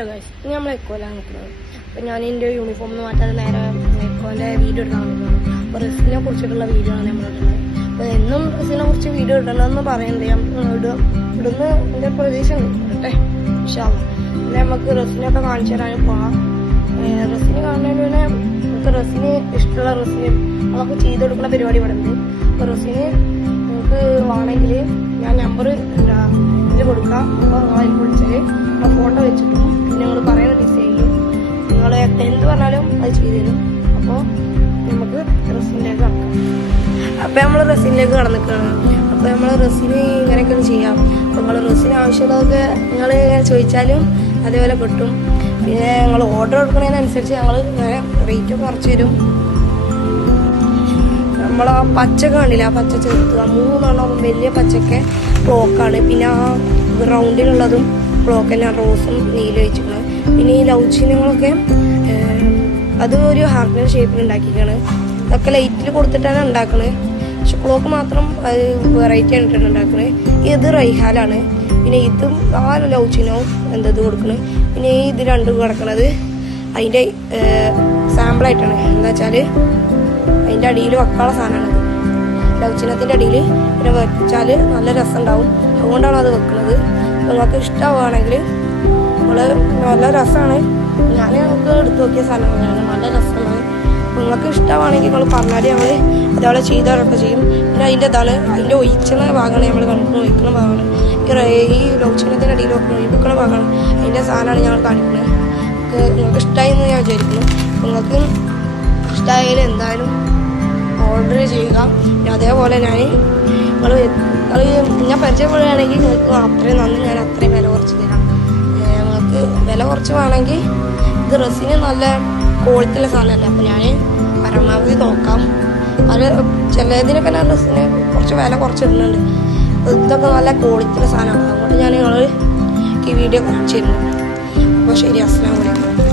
ഇനി നമ്മൾ എക്കോയിലാണ് നിൽക്കുന്നത്. അപ്പം ഞാൻ എൻ്റെ യൂണിഫോം എന്ന് മാറ്റാതെ നേരെ എക്കോൻ്റെ വീഡിയോ എടുക്കാൻ നിൽക്കുന്നത്. അപ്പോൾ റിസ്കിനെ കുറിച്ചിട്ടുള്ള വീഡിയോ ആണ് നമ്മളിടുന്നത്. അപ്പോൾ എന്നും റിസ്കിനെ കുറിച്ച് വീഡിയോ ഇടണമെന്ന് പറയുന്നത് ഇടുന്ന എൻ്റെ പ്രതീക്ഷ കേട്ടെ ഇൻഷാല്ലാ. പിന്നെ നമുക്ക് റസിനൊക്കെ കാണിച്ചു തരാനും പോകാം. റസിന് കാണുന്നതിന് പിന്നെ നമുക്ക് റസിന് ഇഷ്ടമുള്ള റസിന് നമുക്ക് ചെയ്തെടുക്കുന്ന പരിപാടി ഇവിടെ ഉണ്ട്. അപ്പോൾ റസിന് നിങ്ങൾക്ക് വേണമെങ്കിൽ ഞാൻ നമ്പർ ഇതിൽ കൊടുക്കാം. അപ്പോൾ നിങ്ങൾ അതിൽ വിളിച്ചാൽ നമ്മൾ ഫോട്ടോ വെച്ചിട്ടും പിന്നെ നിങ്ങൾ പറയുന്ന ഡിസൈനിലും നിങ്ങൾ എന്ത് പറഞ്ഞാലും അത് ചെയ്തു തരും. അപ്പോൾ നമുക്ക് റസിനിലേക്ക് കടക്കാം. അപ്പോൾ നമ്മൾ റസിനിലേക്ക് കടന്നിക്കുകയാണ്. അപ്പോൾ നമ്മൾ റസിന് ഇങ്ങനെയൊക്കെ ചെയ്യാം. അപ്പോൾ നിങ്ങൾ റസിന് ആവശ്യമുള്ളതൊക്കെ നിങ്ങൾ ചോദിച്ചാലും അതേപോലെ കിട്ടും. പിന്നെ നിങ്ങൾ ഓർഡർ കൊടുക്കുന്നതിനനുസരിച്ച് ഞങ്ങൾ റേറ്റ് കുറച്ച് തരും. നമ്മൾ ആ പച്ചക്ക് കണ്ടില്ല, ആ പച്ച ചേർത്തുക 3 വലിയ പച്ചക്കെ ബ്ലോക്കാണ്. പിന്നെ ആ റൗണ്ടിലുള്ളതും ബ്ലോക്ക് തന്നെ റോസും നീല വെച്ചിരിക്കുന്നത്. പിന്നെ ഈ ലവ് ചിഹ്നങ്ങളൊക്കെ അത് ഒരു ഹാർട്ടിൻ്റെ ഷേപ്പിൽ ഉണ്ടാക്കിയിരിക്കുകയാണ്. അതൊക്കെ ലൈറ്റിൽ കൊടുത്തിട്ടാണ് ഉണ്ടാക്കുന്നത്. പക്ഷെ ക്ലോക്ക് മാത്രം അത് വെറൈറ്റി ആയിട്ടാണ് ഉണ്ടാക്കുന്നത്. ഇത് റൈഹാലാണ്. പിന്നെ ഇതും ആ ലവ് ചിഹ്നവും എന്തത് കൊടുക്കുന്നത്. പിന്നെ ഇത് രണ്ടും കിടക്കുന്നത് അതിൻ്റെ സാമ്പിളായിട്ടാണ്. എന്താ വെച്ചാൽ അതിൻ്റെ അടിയിൽ വെക്കാനുള്ള സാധനമാണത്. ലവ് ചിഹ്നത്തിൻ്റെ അടിയിൽ പിന്നെ വെച്ചാൽ നല്ല രസം ഉണ്ടാവും. അതുകൊണ്ടാണ് അത് വെക്കുന്നത്. നിങ്ങൾക്ക് ഇഷ്ടമാവുകയാണെങ്കിൽ നമ്മൾ നല്ല രസമാണ്. ഞാൻ ഞങ്ങൾക്ക് എടുത്തു നോക്കിയ സാധനങ്ങളാണ്, നല്ല രസമാണ്. നിങ്ങൾക്ക് ഇഷ്ടമാണെങ്കിൽ നിങ്ങൾ പറഞ്ഞാൽ ഞങ്ങൾ അതേപോലെ ചെയ്തവരൊക്കെ ചെയ്യും. പിന്നെ അതിൻ്റെ ഒഴിക്കുന്ന ഭാഗമാണ് നമ്മൾ കാണിക്കുന്നത്, ഒഴിക്കുന്ന ഭാഗമാണ് ഈ ലവ് ചിഹ്നത്തിൻ്റെ അടിയിൽ ഒഴിക്കുന്ന ഭാഗമാണ്. അതിൻ്റെ സാധനമാണ് ഞങ്ങൾ കാണിക്കുന്നത്. നിങ്ങൾക്ക് ഇഷ്ടമായി എന്ന് ഞാൻ വിചാരിക്കുന്നു. നിങ്ങൾക്ക് ഇഷ്ടമായാലും എന്തായാലും ഓർഡർ ചെയ്യുക. അതേപോലെ ഞാൻ പരിചയപ്പെടുകയാണെങ്കിൽ നിങ്ങൾക്ക് അത്രയും നന്ദി. ഞാൻ അത്രയും വില കുറച്ച് തരാം. നിങ്ങൾക്ക് വില കുറച്ച് വേണമെങ്കിൽ ഇത് റസിന് നല്ല ക്വാളിറ്റിയുള്ള സാധനമല്ല. അപ്പോൾ ഞാൻ പരമാവധി നോക്കാം. അത് ചിലതിനൊക്കെ ഞാൻ റസിന് കുറച്ച് വില കുറച്ചിടുന്നുണ്ട്. ഇതൊക്കെ നല്ല ക്വാളിറ്റിയുള്ള സാധനമാണ്. അതുകൊണ്ട് ഞാൻ നിങ്ങൾ ഈ വീഡിയോ കുറച്ച് തരുന്നു. അപ്പോൾ ശരി, അസ്സലാമു അലൈക്കും.